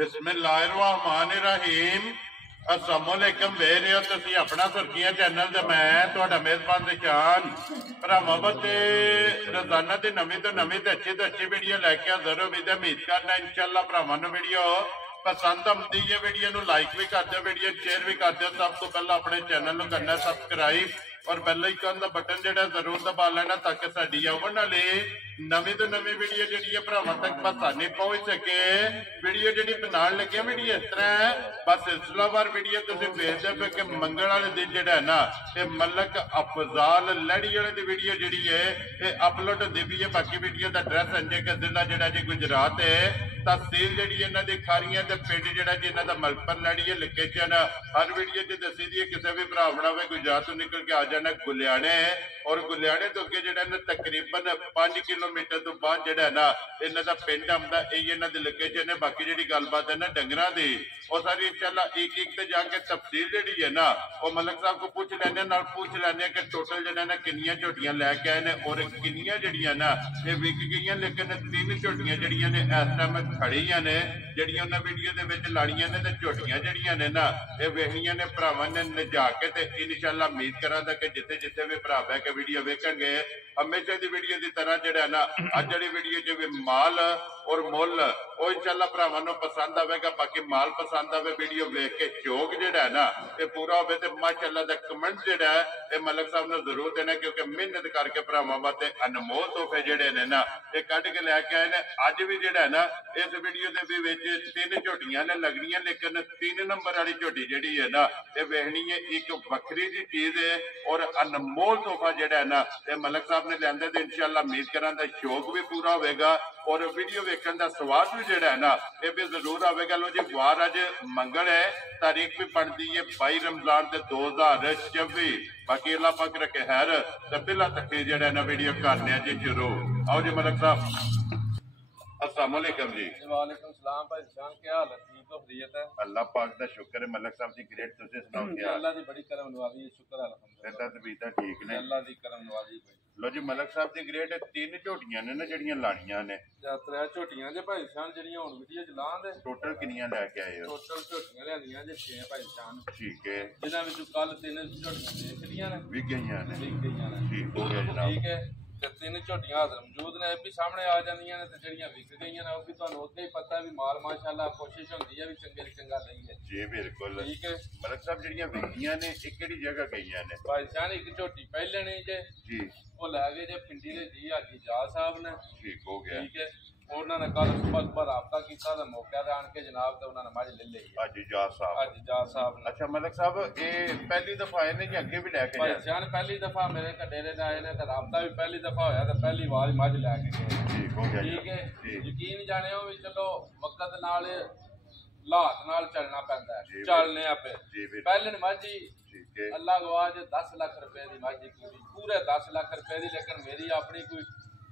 बिस्मिल्लाहिर्रहमानिर्रहीम। अस्सलामुअलैकुम वे रहे हो तुसी अपना सुर्खियां चैनल ते मैं तुहाडा मेजबान निशान भरावां ते रोजाना दी नवीं तो अच्छी वीडियो लैके हाजिर उम्मीद करना इंशाअल्लाह भरावां नूं वीडियो पसंद आती है। वीडियो नूं लाइक भी कर दो, वीडियो शेयर भी कर दो। सब तो पहला अपने चैनल नूं करना सब्सक्राइब और बेल आइकन का बटन जो जरूर दबा लेना ताकि साडी आउण वाली नवीं तो नवीं वीडियो जी भरावां तक आसानी पहुंच सके। वीडियो जी बनाने लगे वीडियो इस तरह है, बस सिलसिलावार वीडियो तुम देखते पे कि मंगल वाले दिन जो है ना ये मलक अफजाल लड़ी वाले की वीडियो जी है ये अपलोड होती भी है। बाकी वीडियो का एड्रैस अंजे के जिला जोड़ा जी गुजरात है, तहसील जी इन्हों की खारियां पिंड जोड़ा जी इन्हों का मलकपुर लड़ी है। लोकेशन हर वीडियो च दसी दी है, किसी भी भरा बनावे गुजरात तो निकल के आ जाना गुलियाने और गुलियाने तो अगे जो तकरीबन 5 किलोमीटर तो बाद जो है ना इन्हों का पिंड आता यही इन्हों की लोकेशन है। बाकी जी गलबात है ना डंगर की और सारी इंशाल्लाह एक एक तो जाके तफसील जी है ना वो मलक साहब को पूछ लेने पूछ लेने कि टोटल जो है ना किनिया झोटियां लैके आए ने और किनिया जड़ियां ना ये विक गई। लेकिन 3 झोटियां जड़ियां ने इस टाइम खड़ियां ने जड़ियां उन्हें वीडियो के विच लाड़ियां ने ते झोटियां जड़ियां ने ना ये वेखियां ने भरावां ने नजा के ते इंशाल्लाह उम्मीद करांगा कि जिथे जिथे भी भरा बह के वीडियो वेखेंगे हमेशा की वीडियो की तरह जो ना अज वाली वीडियो जो माल और मुल वो इंशाल्लाह भरावां नूं पसंद आवेगा। बाकी माल पसंद आवे वीडियो वेख के शौक जिहड़ा है ना ये पूरा होवे ते माशाअल्लाह दा कमेंट जिहड़ा है ये मलक साहब नूं जरूर देना, क्योंकि मेहनत करके भरावां वास्ते अनमोल तोहफे जिहड़े ने ना ये कढ के लैके आए ने। अज भी जिहड़ा है ना इस वीडियो दे भी विच 3 झोटियां ने लगणियां, लेकिन 3 नंबर वाली झोटी जिहड़ी है ना ये वेखनी है एक वखरी जी चीज है और अनमोल तोहफा जिहड़ा है ना ये मलक साहब ने लियांदा ते इंशाअल्लाह उम्मीद करां दा शौक भी पूरा होवेगा और वीडियो वेखण दा स्वाद भी जिहड़ा है ना ये भी जरूर आवेगा। लो जी वार अज मंगल है, तारीख भी पड़ती है 22 रमजान 2024। बाकी अल्लाह पाक रखे खैर ते पहला तक जिहड़ा ना वीडियो करने जी शुरू। आओ जी मलक साहब अस्सलाम वालेकुम जी। वालेकुम सलाम भाई जान, क्या हाल है? ठीक हो? खैरियत है? अल्लाह पाक दा शुक्र है। मलक साहब दी ग्रेट तुसी सुनाओ क्या? अल्लाह दी बड़ी करम नवाजी है, शुक्र अल्हम्दुलिल्लाह। तबीयत ठीक ने? अल्लाह दी करम नवाजी भाई। लो जी मलक साहब दी ग्रेट 3 झोटियां ने ना जड़ियां लाणियां ने या 3 झोटियां जे भाई जान जड़ियां हुण वीडियो च लां दे। टोटल किनियां लेके आए हो? टोटल झोटियां लेंदियां जे 6 भाई जान। ठीक है, जिन्हां विच कल 3 झोटियां बेच लियां ने, विक गईयां ने। विक गईयां ने, ठीक हो गया जनाब। ठीक है ते 3 झोटियां हाज़र मौजूद ने, भी सामने आ जांदियां ने ते जड़ियां विक गईयां ने वो भी तुहानूं उत्थे ही पता भी माल माशाअल्लाह कोशिश हुंदी है भी चंगे चंगा लईए जी बिल्कुल। ठीक है मलक साहब जड़ियां विकियां ने एक केड़ी जगह गईयां ने? भाई जान एक झोटी पहले नहीं जे जी वो लै गए जे पिंडी दे जी हाजी जाल साहब ने। ठीक हो गया। ठीक है उन्होंने कल सुबह सुबह राबता किया तो मौके पर आन के जनाब तो उन्होंने मझ ले ली हाजी जाल साहब। हाजी जाल साहब ने। अच्छा मलक साहब ये पहली दफा आए ने कि अगे भी लैके भाई जाए? जान पहली दफा मेरे डेरे से आए ने तो राबता भी पहली दफा होया तो पहली आवाज मझ लैके गए। ठीक हो गया। ठीक है जी यकीन जाने हो भी चलो वक्त नाल हालात नाल चलना पैंदा है, जी चलने पे जी बिल्कुल। पहले माझी ठीक है। अल्लाह गवाज 10 लाख रुपए की माझी पूरे 10 लाख रुपए की, लेकिन मेरी अपनी कोई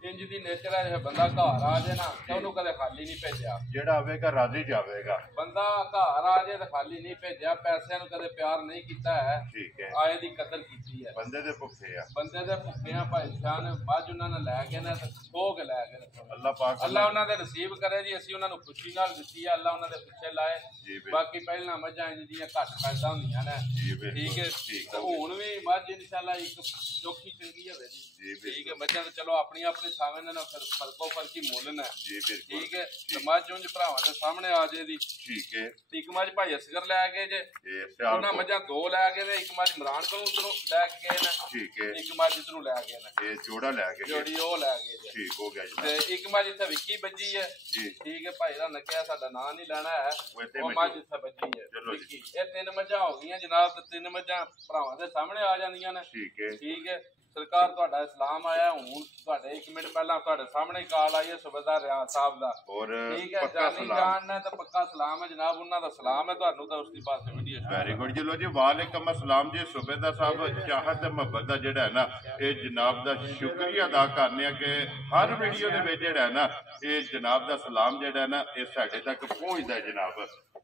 इंज दी नेचर है जो बंदा घर आ जाए ना तो उन्होंने कदे खाली नहीं भेजा। जेड़ा आवेगा राजी जावेगा। बंदा घर आ जाए तो खाली नहीं भेजा, पैसों कदे प्यार नहीं किया है, ठीक है। आए दी कदर की है। बंदे दे भुखे आ, बंदे दे भुखे आ भाई जान, बाज उन्होंने लैके ना खो के लै गए। अल्लाह पाक अल्लाह उन्होंने नसीब करे जी, असीं उन्होंने खुशी नाल दित्ती है, अल्लाह उन्होंने पिछे लाए। जी बाकी पहला मझां इंज दियां घट पैदा होंदियां ने। जी बिल्कुल। ठीक है ठीक ते हुण भी मझ इंशाअल्लाह एक चौखी चंगी होवे जी जी। बिल्कुल। ठीक है मझां तो चलो अपनी अपनी थावें ने ना फिर फर्को फर्की मुल ने। जी बिल्कुल। ठीक है ते मझ उंज भरावां दे सामने आ जे दी। ठीक है। एक मझ भाई असगर लै गए जे, ये प्यार उन्हां को- मझां 2 लै गए ने, एक मझ इमरान कोलों उधरों लै के गए ने, ठीक है। एक मझ इधरों लै गए ने, ये जोड़ा लैके गए। जोड़ी ओ लै गए जे। ठीक हो गया ते जनाब। एक मझ इत्थे विक्की बजी है। जी ठीक है भाई दा नक्या साडा नाम नहीं लेना है, वो इत्थे वो मझ इत्थे बजी है चलो जी। विक्की। ये 3 मझां हो गईयां जनाब, ते 3 मझां भरावां दे सामने आ जांदियां ने। ठीक है। ठीक है सरकार तुहाडा इस्लाम आया हूँ तुहाडे 1 मिनट पहला तुहाडे सामने कॉल आई है सूबेदार रियाज साहब दा। और ठीक है पक्का जानी सलाम। जान ने तो पक्का सलाम है जनाब, उन्हां दा सलाम है तुहानू तो उसकी बात से वीडियो वेरी गुड जी। लो जी वालेकुम अस्सलाम जी। सूबेदार साहब चाहत मुहब्बत दा जेड़ा है ना ये जनाब दा शुक्रिया अदा करने कि हर वीडियो दे विच जेड़ा है ना ये जनाब दा सलाम जेड़ा है ना ये साडे तक पहुंचदा है जनाब।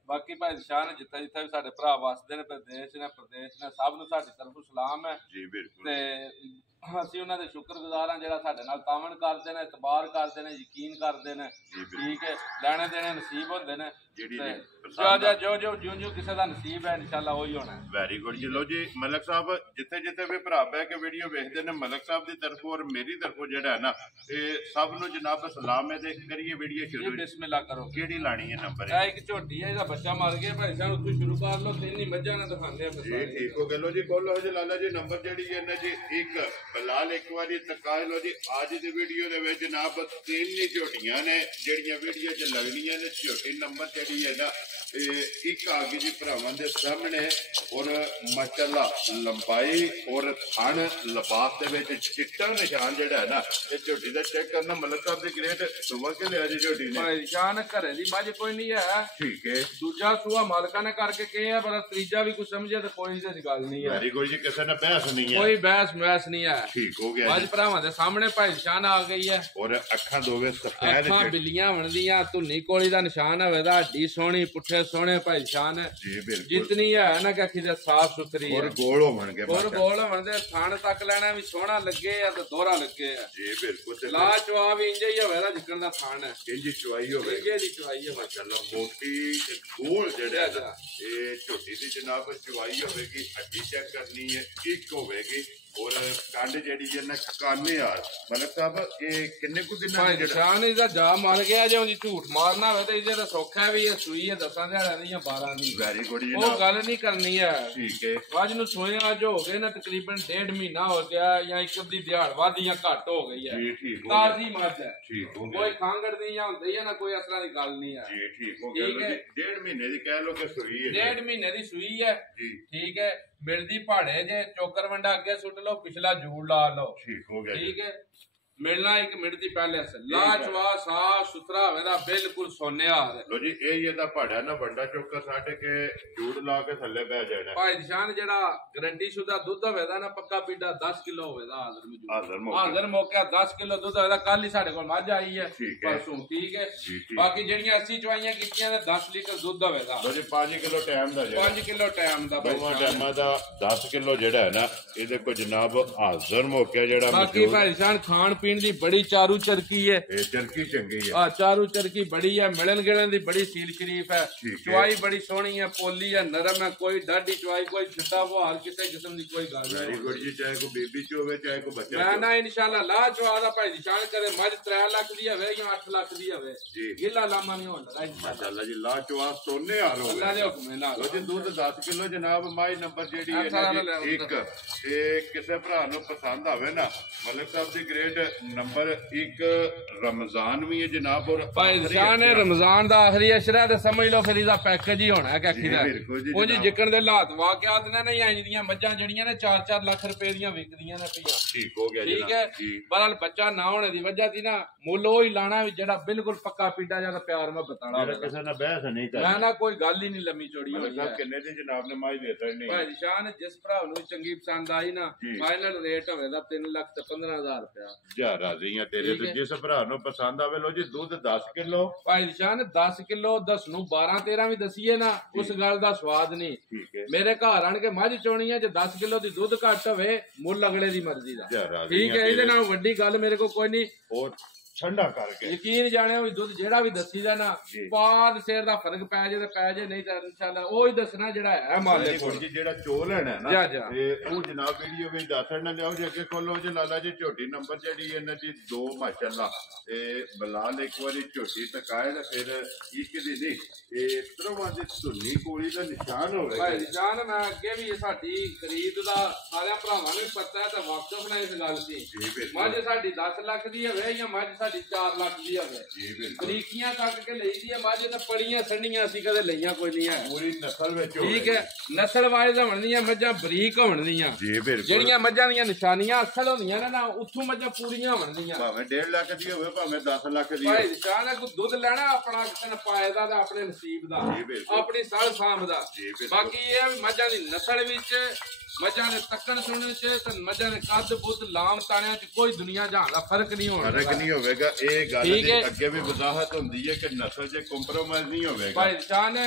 बाकी भाई शान जिथे जिथे भी साडे भरा वसदे ने प्रदेश ने सब नूं साडी तरफों सलाम है। जी बिल्कुल। ते ਅਸੀਂ ਉਹਨਾਂ ਦੇ ਸ਼ੁਕਰਗੁਜ਼ਾਰ ਹਾਂ ਜਿਹੜਾ ਸਾਡੇ ਨਾਲ ਤਾਵਨ ਕਰਦੇ ਨੇ, ਇਤਬਾਰ ਕਰਦੇ ਨੇ, ਯਕੀਨ ਕਰਦੇ ਨੇ। ਠੀਕ ਹੈ, ਲੈਣੇ ਦੇਣੇ ਨਸੀਬ ਹੁੰਦੇ ਨੇ ਜੋ ਕਿਸੇ ਦਾ ਨਸੀਬ ਹੈ ਇਨਸ਼ਾਅੱਲਾ ਉਹੀ ਹੋਣਾ। ਵੈਰੀ ਗੁੱਡ ਜੀ। ਲੋ ਜੀ ਮਲਕ ਸਾਹਿਬ ਜਿੱਥੇ ਜਿੱਥੇ ਵੀ ਭਰਾ ਬਹਿ ਕੇ ਵੀਡੀਓ ਵੇਖਦੇ ਨੇ, ਮਲਕ ਸਾਹਿਬ ਦੀ ਤਰਫੋਂ ਔਰ ਮੇਰੀ ਤਰਫੋਂ ਜਿਹੜਾ ਹੈ ਨਾ ਇਹ ਸਭ ਨੂੰ ਜਨਾਬ ਸਲਾਮ ਹੈ। ਤੇ ਕਰੀਏ ਵੀਡੀਓ ਸ਼ੁਰੂ। ਬਿਸਮਿਲ੍ਲਾ ਕਰੋ। ਕਿਹੜੀ ਲਾਣੀ ਹੈ ਨੰਬਰ? ਇਹ ਇੱਕ ਝੋਟੀ ਹੈ, ਇਹਦਾ ਬੱਚਾ ਮਰ ਗਿਆ ਭਾਈ ਸਾਹਿਬ, ਉੱਥੋਂ ਸ਼ੁਰੂ ਕਰ ਲਓ। ਤਿੰਨ ਹੀ ਮੱਝਾਂ ਨਾਲ ਦਿਖਾਉਂਦੇ ਆ ਜੀ। ਠੀਕ ਹੋ ਗਿਆ। ਲੋ ਜੀ ਬੋਲੋ ਜੀ ਲਾਲਾ ਜੀ ਨੰਬਰ ਜਿਹੜੀ ਹੈ ਨਾ ਜੀ ਇੱਕ ਬਲਾਲ ਇੱਕ ਵਾਰੀ ਤਕਾ ਲੋ ਜੀ। ਅੱਜ ਦੀ ਵੀਡੀਓ ਦੇ ਵਿੱਚ ਜਨਾਬ 3 ਹੀ ਝੋਟੀਆਂ ਨੇ ਜਿਹੜੀਆਂ ਵੀਡੀਓ 'ਚ ਲੱਗਣੀਆਂ ਨੇ। ਝੋਟੀ ਨੰਬਰ ਜਿਹੜੀ ਹੈ ਨਾ ਇੱਕ ਆ ਗਈ ਜੀ ਭਰਾਵਾਂ ਦੇ ਸਾਹਮਣੇ ਔਰ ਮਾਸ਼ਾਅੱਲਾ ਲੰਬਾਈ ਔਰ ਥਣ ਲਿਬਾਸ ਦੇ ਵਿੱਚ ਚਿੱਟਾ ਨਿਸ਼ਾਨ ਜਿਹੜਾ ਹੈ ਨਾ ਇਹ ਝੋਟੀ ਦਾ ਚੈੱਕ ਕਰਨਾ। ਮਲਕ ਸਾਹਿਬ ਦੀ ਗ੍ਰੇਡ ਸੁਬਾ ਕੇ ਲਿਆ ਜੀ ਝੋਟੀ ਨੇ। ਭਾਈ ਜਾਨ ਘਰੇ ਦੀ ਮੱਝ ਕੋਈ ਨਹੀਂ ਹੈ। ਠੀਕ ਹੈ। ਦੂਜਾ ਸੂਆ ਮਾਲਕਾਂ ਨੇ ਕਰਕੇ ਕਿਹਾ ਪਰ ਤੀਜਾ ਵੀ ਕੁਝ ਸਮਝੇ ਤੇ ਕੋਈ ਇਹਦੀ ਗੱਲ ਨਹੀਂ ਹੈ। ਵੈਰੀ ਗੁੱਡ ਜੀ। ਕਿਸੇ ਨੇ ਬਹਿਸ ਨਹੀਂ ਹੈ, ਕੋਈ ਬਹਿਸ ਨਹੀਂ ਹੈ। ਠੀਕ ਹੋ ਗਿਆ। ਮੱਝ ਭਰਾਵਾਂ ਦੇ ਸਾਹਮਣੇ ਭਾਈ ਜਾਨ ਆ ਗਈ ਹੈ ਔਰ ਅੱਖਾਂ ਦੋਵੇਂ ਸਫੈਦ, ਅੱਖਾਂ ਬਿੱਲੀਆਂ ਬਣਦੀਆਂ, ਧੁੰਨੀ ਕੋਲੀ ਦਾ ਨਿਸ਼ਾਨ ਹੋਵੇਗਾ, ਹੱਡੀ ਸੋਹਣੀ, ਪੁੱਠੇ ਸੋਹਣੇ ਭਾਈ ਜਾਨ ਜੀ। ਬਿਲਕੁਲ ਜਿਤਨੀ ਹੈ ਨਾ ਕਿ ਦੇ ਸਾਫ ਸੁਥਰੀ ਔਰ ਗੋਲ ਹੋਣਗੇ ਔਰ ਗੋਲ ਹੋਣਗੇ। ਥਣ ਤੱਕ ਲੈਣਾ ਵੀ ਸੋਹਣਾ ਲੱਗੇ ਆ ਤੇ ਦੋਹਰਾ ਲੱਗੇ ਆ ਜੀ। ਬਿਲਕੁਲ। ਲਾ ਚਵਾ ਵੀ ਇੰਜ ਹੀ ਹੋਵੇਗਾ ਜਿੱਕਣ ਦਾ ਥਣ ਹੈ, ਇੰਜ ਚੁਆਈ ਹੋਵੇ, ਇੰਜ ਦੀ ਚਵਾਈ ਹੈ ਮਾਸ਼ਾਅੱਲਾ। ਮੋਟੀ ਤੇ ਗੋਲ ਜਿਹੜਾ ਇਹ ਝੋਟੀ ਦੀ ਜਨਾਬ ਚੁਆਈ ਹੋਵੇਗੀ। ਹੱਡੀ ਚੈੱਕ ਕਰਨੀ ਹੈ, ਇੱਕ ਹੋਵੇਗੀ ਔਰ ਕੰਡ ਜਿਹੜੀ ਹੈ ਨਾ ਕਾਨੇ ਆ। ਮਲਕ ਸਾਹਿਬ ਇਹ ਕਿੰਨੇ ਕੁ ਦਿਨਾਂ ਦੀ ਨਿਸ਼ਾਨ ਇਹਦਾ ਜਾ ਮਰ ਗਿਆ ਜੇ ਉਹਦੀ ਝੂਠ ਮਾਰਨਾ ਹੋਵੇ ਤੇ ਇਹਦਾ ਸੌਖਾ ਵੀ ਹੈ। ਸੂਈ ਹੈ 10 ਦਿਹਾੜਿਆਂ ਦੀ ਜਾਂ 12 ਦੀ। ਵੈਰੀ ਗੁੱਡ ਜੀ। ਉਹ ਗੱਲ ਨਹੀਂ ਕਰਨੀ ਹੈ। ਠੀਕ ਹੈ। ਅੱਜ ਨੂੰ ਸੋਏ ਅੱਜ ਹੋ ਗਏ ਨਾ ਤਕਰੀਬਨ 1.5 ਮਹੀਨਾ ਹੋ ਗਿਆ ਜਾਂ ਇੱਕ ਦੀ ਦਿਹਾੜ ਵੱਧ ਜਾਂ ਘੱਟ ਹੋ ਗਈ ਹੈ। ਜੀ। ਠੀਕ ਹੋ ਗਿਆ। ਤਾਜ਼ੀ ਮੱਝ ਹੈ। ਠੀਕ ਹੋ ਗਿਆ। ਕੋਈ ਖਾਂਗੜ ਦੀ ਜਾਂ ਹੁੰਦੀ ਹੈ ਨਾ ਕੋਈ ਇਸ ਤਰ੍ਹਾਂ ਦੀ ਗੱਲ ਨਹੀਂ ਹੈ। ਜੀ। ਠੀਕ ਹੋ ਗਿਆ। 1.5 ਮਹੀਨੇ ਦੀ ਕਹਿ ਲੋ ਕਿ ਸੂਈ ਹੈ। 1.5 ਮਹੀਨੇ ਦੀ ਸੂਈ ਹੈ ਜੀ। ਠੀਕ ਹੈ। ਮਿਲਦੀ ਪਹਾੜੇ ਜੇ ਚੋਕਰ ਵੰਡਾ ਅੱਗੇ ਸੁੱਟ ਲਓ, ਪਿਛਲਾ ਜੂੜ ਲਾ ਲਓ। ਠੀਕ ਹੋ ਗਿਆ। ਠੀਕ ਹੈ। ਮਿਲਣਾ 1 ਮਿੰਟ ਦੀ ਪਹਿਲੇ ਲਾਜਵਾ ਸਾਫ ਸੁਥਰਾ ਹੋਵੇਗਾ, ਬਿਲਕੁਲ ਸੋਨਿਆ। ਲੋ ਜੀ ਇਹ ਇਹਦਾ ਪਹਾੜਾ ਨਾ ਵੱਡਾ ਚੋਕਰ ਸਾਟ ਕੇ ਜੂੜ ਲਾ ਕੇ ਥੱਲੇ ਬਹਿ ਜਾਣਾ। ਭਾਈ ਨਿਸ਼ਾਨ ਜਿਹੜਾ ਗਰੰਟੀ ਸ਼ੁਦਾ ਦੁੱਧ ਹੋਵੇਗਾ ਨਾ ਪੱਕਾ ਪੀਡਾ 10 ਕਿਲੋ ਹੋਵੇਗਾ ਹਾਜ਼ਰ ਮੌਕੇ 10 ਕਿਲੋ ਦੁੱਧ ਹੋਵੇਗਾ। ਕੱਲ ਹੀ ਸਾਡੇ ਕੋਲ ਮੱਝ ਆਈ ਹੈ ਪਰਸੋਂ। ਠੀਕ ਹੈ। ਬਾਕੀ ਜਿਹੜੀਆਂ 80 ਚਵਾਈਆਂ ਕੀਤੀਆਂ ਨੇ 10 ਲੀਟਰ ਦੁੱਧ ਹੋਵੇਗਾ। ਲੋ ਜੀ 5 ਕਿਲੋ ਟਾਈਮ ਦਾ 5 ਕਿਲੋ ਟਾਈਮ ਦਾ ਦੋਵਾਂ ਟਾਈਮਾਂ ਦਾ 10 ਕਿਲੋ ਜਿਹੜਾ ਹੈ ਨਾ ਇਹਦੇ ਕੋਲ ਜਨਾਬ ਹਾਜ਼ਰ ਮੌਕੇ ਜਿਹੜਾ। ਬਾਕੀ ਭਾਈ ਨਿਸ਼ਾਨ ਖਾਣ ਪੀਣ ਦੀ ਬੜੀ ਚਾਰੂ ਚਰਕੀ ਹੈ। ਇਹ ਚਰਕੀ ਚੰਗੀ ਹੈ। ਚਾਰੂ ਚਰਕੀ ਬੜੀ ਹੈ। ਮਿਲਣ ਗਿਲਣ ਦੀ ਬੜੀ ਸੀਲ ਸ਼ਰੀਫ ਹੈ। ਚਵਾਈ ਬੜੀ ਸੋਹਣੀ ਹੈ, ਪੋਲੀ ਹੈ, ਨਰਮ ਹੈ, ਕੋਈ ਡਾਢੀ ਚਵਾਈ, ਕੋਈ ਛਿੱਟਾ ਬੁਹਾਰ ਕਿਸੇ ਕਿਸਮ ਦੀ ਕੋਈ ਗੱਲ ਨਹੀਂ। ਵੈਰੀ ਗੁੱਡ ਜੀ। ਚਾਹੇ ਕੋਈ ਬੇਬੀ ਚ ਹੋਵੇ ਚਾਹੇ ਕੋਈ ਬੱਚਾ। ਮੈਂ ਨਾ ਇਨਸ਼ਾਅੱਲਾ ਲਾ ਚਵਾ ਦਾ ਭਾਈ ਨਿਸ਼ਾਨ ਕਰੇ ਮੱਝ 3 ਲੱਖ ਦੀ ਹੋਵੇ ਜਾਂ 8 ਲੱਖ ਦੀ ਹੋਵੇ ਜੀ। ਗਿੱਲਾ ਲਾਮਾ ਨਹੀਂ ਹੁੰਦਾ ਮਾਸ਼ਾਅੱਲਾ ਜੀ। ਲਾ ਚਵਾ ਸੋਨੇ ਹਾਲ ਹੋਵੇ ਅੱਲਾ ਦੇ ਹੁਕਮ ਨਾਲ। ਲੋ ਜੀ ਦੁੱਧ 10 ਕਿਲੋ ਜਨਾਬ। ਮਾਈ ਨੰਬਰ ਜਿਹੜੀ ਹੈ ਨਾ ਜੀ ਇੱਕ ਤੇ ਕਿਸੇ ਭਰਾ ਨੂੰ ਪਸੰਦ ਆਵੇ ਨਾ ਮਲਕ ਸਾਹਿਬ ਦੀ ਗ੍ਰੇਡ ਨੰਬਰ 1 ਰਮਜ਼ਾਨ ਵੀ ਹੈ ਜਨਾਬ। ਔਰ ਭਾਈ ਨਿਸ਼ਾਨ ਹੈ ਰਮਜ਼ਾਨ ਦਾ ਆਖਰੀ ਅਸ਼ਰਾ ਤੇ ਸਮਝ ਲਓ ਫਿਰ ਇਹਦਾ ਪੈਕੇਜ ਹੀ ਹੋਣਾ ਕਾਖੀ ਦਾ। ਉਹ ਜੀ ਜਿੱਕਣ ਦੇ ਹਾਲਾਤ ਵਾਕਿਆਤ ਨੇ ਨਹੀਂ ਇੰਜ ਦੀਆਂ ਮੱਝਾਂ ਜਿਹੜੀਆਂ ਨੇ 4-4 ਲੱਖ ਰੁਪਏ ਦੀਆਂ ਵਿਕਦੀਆਂ ਨੇ ਪਈਆਂ। ਠੀਕ ਹੋ ਗਿਆ। ਠੀਕ ਹੈ। ਬਹਰਹਾਲ ਬੱਚਾ ਨਾ ਹੋਣੇ ਦੀ ਵਜ੍ਹਾ ਸੀ ਨਾ ਮੁੱਲ ਉਹ ਹੀ ਲਾਣਾ ਵੀ ਜਿਹੜਾ ਬਿਲਕੁਲ ਪੱਕਾ ਪੀਡਾ ਜਾਂ ਪਿਆਰ ਮੈਂ ਬਤਾਣਾ ਹੋਵੇ। ਕਿਸੇ ਨਾਲ ਬਹਿਸ ਨਹੀਂ ਕਰਨੀ। ਮੈਂ ਨਾ ਕੋਈ ਗੱਲ ਹੀ ਨਹੀਂ ਲੰਮੀ ਚੌੜੀ ਹੋਈ ਹੈ। ਕਿੰਨੇ ਦੀ ਜਨਾਬ ਨੇ ਮਾਈ ਦੇਤਾ ਨਹੀਂ ਭਾਈ ਨਿਸ਼ਾਨ ਜਿਸ ਭਰਾ ਨੂੰ ਚੰਗੀ ਪਸੰਦ ਆਈ ਨਾ ਫਾਈਨਲ ਰੇਟ ਹੋਵੇਗਾ 3 ਲੱਖ ਤੇ 15,000 ਰੁਪਇਆ। ਜਾ ਰਾਜ਼ੀ ਆ ਤੇਰੇ ਤੇ। ਜਿਸ ਭਰਾ ਨੂੰ ਪਸੰਦ ਆਵੇ ਲੋ ਜੀ ਦੁੱਧ 10 ਕਿਲੋ। ਭਾਈ ਨਿਸ਼ਾਨ 10 ਕਿਲੋ 10 ਨੂੰ 12-13 ਵੀ ਦਸੀਏ ਨਾ ਉਸ ਗੱਲ ਦਾ ਸਵਾਦ ਨਹੀਂ। ਠੀਕ ਹੈ। ਮੇਰੇ ਘਰ ਆਣ ਕੇ ਮੱਝ ਚੋਣੀ ਹੈ ਜੇ 10 ਕਿਲੋ ਦੀ ਦੁੱਧ ਘੱਟ ਹੋਵੇ ਮੁੱਲ ਅਗਲੇ ਦੀ ਮਰਜ਼ੀ ਦਾ। ਠੀਕ ਹੈ। ਇਹਦੇ ਨਾਲ ਵੱਡੀ ਗੱਲ ਮੇਰੇ ਕੋਲ ਕੋਈ ਨਹੀਂ। ਹੋਰ ਠੰਡਾ ਕਰਕੇ ਯਕੀਨ ਜਾਣਿਆ ਵੀ ਦੁੱਧ ਜਿਹੜਾ ਵੀ ਦੱਸੀਦਾ ਨਾ ਬਾਦ ਸਿਰ ਦਾ ਫਰਕ ਪੈ ਜੇ ਤੇ ਪੈ ਜੇ, ਨਹੀਂ ਤਾਂ ਇਨਸ਼ਾਅੱਲਾ ਉਹ ਹੀ ਦੱਸਣਾ ਜਿਹੜਾ ਹੈ ਮਾਲੇ ਕੋਲ। ਜਿਹੜਾ ਚੋਲ ਲੈਣਾ ਨਾ ਤੇ ਉਹ ਜਨਾਬ ਵੀਡੀਓ ਵਿੱਚ ਦੱਸਣ ਨਾ ਲਿਆਓ ਜੇ ਅੱਗੇ ਖੋਲੋ ਜੇ ਲਾਲਾ ਜੀ ਝੋਟੀ ਨੰਬਰ ਜਿਹੜੀ ਇਹਨਾਂ ਦੀ 2 ਮਾਸ਼ਾਅੱਲਾ ਤੇ ਬਲਾਲ ਇੱਕ ਵਾਰੀ ਝੋਟੀ ਤਕਾਏ ਨਾ ਫਿਰ ਇੱਕ ਦੀ ਨਹੀਂ ਇਹ ਤਰ੍ਹਾਂ ਦੀ ਧੁੰਨੀ ਕੋਲੀ ਦਾ ਨਿਸ਼ਾਨ ਹੋਵੇ। ਭਾਈ ਨਿਸ਼ਾਨ ਮੈਂ ਅੱਗੇ ਵੀ ਸਾਡੀ ਖਰੀਦ ਦਾ ਸਾਰਿਆਂ ਭਰਾਵਾਂ ਨੂੰ ਪਤਾ ਹੈ ਤਾਂ ਵਾਕਫ ਨਾਲ ਇਸ ਗੱਲ ਸੀ। ਮੱਝ ਸਾਡੀ 10 ਲੱਖ ਦੀ ਹੋਵੇ ਜਾਂ ਮੱਝ ਸਾਡੀ 4 ਲੱਖ ਦੀ ਹੋਵੇ ਬਰੀਕੀਆਂ ਕੱਟ ਕੇ ਲਈ ਦੀ ਹੈ ਮੱਝ ਤਾਂ ਪੜੀਆਂ ਸੰਡੀਆਂ ਅਸੀਂ ਕਦੇ ਲਈਆਂ ਕੋਈ ਨਹੀਂ ਹੈ। ਪੂਰੀ ਨਸਲ ਵਿੱਚ ਠੀਕ ਹੈ। ਨਸਲ ਵਾਈਜ਼ ਹੋਣਦੀਆਂ ਮੱਝਾਂ ਬਰੀਕ ਹੋਣਦੀਆਂ। ਜਿਹੜੀਆਂ ਮੱਝਾਂ ਦੀਆਂ ਨਿਸ਼ਾਨੀਆਂ ਅਸਲ ਹੁੰਦੀਆਂ ਨੇ ਨਾ ਉੱਥੋਂ ਮੱਝਾਂ ਪੂਰੀਆਂ ਹੋਣਦੀਆਂ। ਭਾਵੇਂ 1.5 ਲੱਖ ਦੀ ਹੋਵੇ ਭਾਵੇਂ 10 ਲੱਖ ਦੀ। ਭਾਈ ਨਿਸ਼ਾਨ ਕੋਈ ਦੁੱਧ ਲੈਣਾ ਆਪਣਾ ਕਿਸੇ ਨੇ ਪਾਏ ਦਾ ਤੇ ਆਪਣੇ ਨਸੀਬ ਦਾ ਆਪਣੀ ਸਾਲ ਸਾਂਭ ਦਾ। ਬਾਕੀ ਇਹ ਮੱਝਾਂ ਦੀ ਨਸਲ ਵਿੱਚ ਮੱਝਾਂ ਦੇ ਤੱਕਣ ਸੁਣਨ ਚ ਤੇ ਮੱਝਾਂ ਦੇ ਕੱਦ ਬੁੱਧ ਲਾਮ ਤਾਣਿਆਂ ਚ ਕੋਈ ਦੁਨੀਆ ਜਹਾਨ ਦਾ ਫਰਕ ਨਹੀਂ ਹੋਣਾ। ਫਰਕ ਨਹੀਂ ਹੋਵੇਗਾ। ਇਹ ਗੱਲ ਦੀ ਅੱਗੇ ਵੀ ਵਜ਼ਾਹਤ ਹੁੰਦੀ ਹੈ ਕਿ ਨਸਲ 'ਚ ਕੰਪਰੋਮਾਈਜ਼ ਨਹੀਂ ਹੋਵੇਗਾ। ਭਾਈ ਸ਼ਾਨ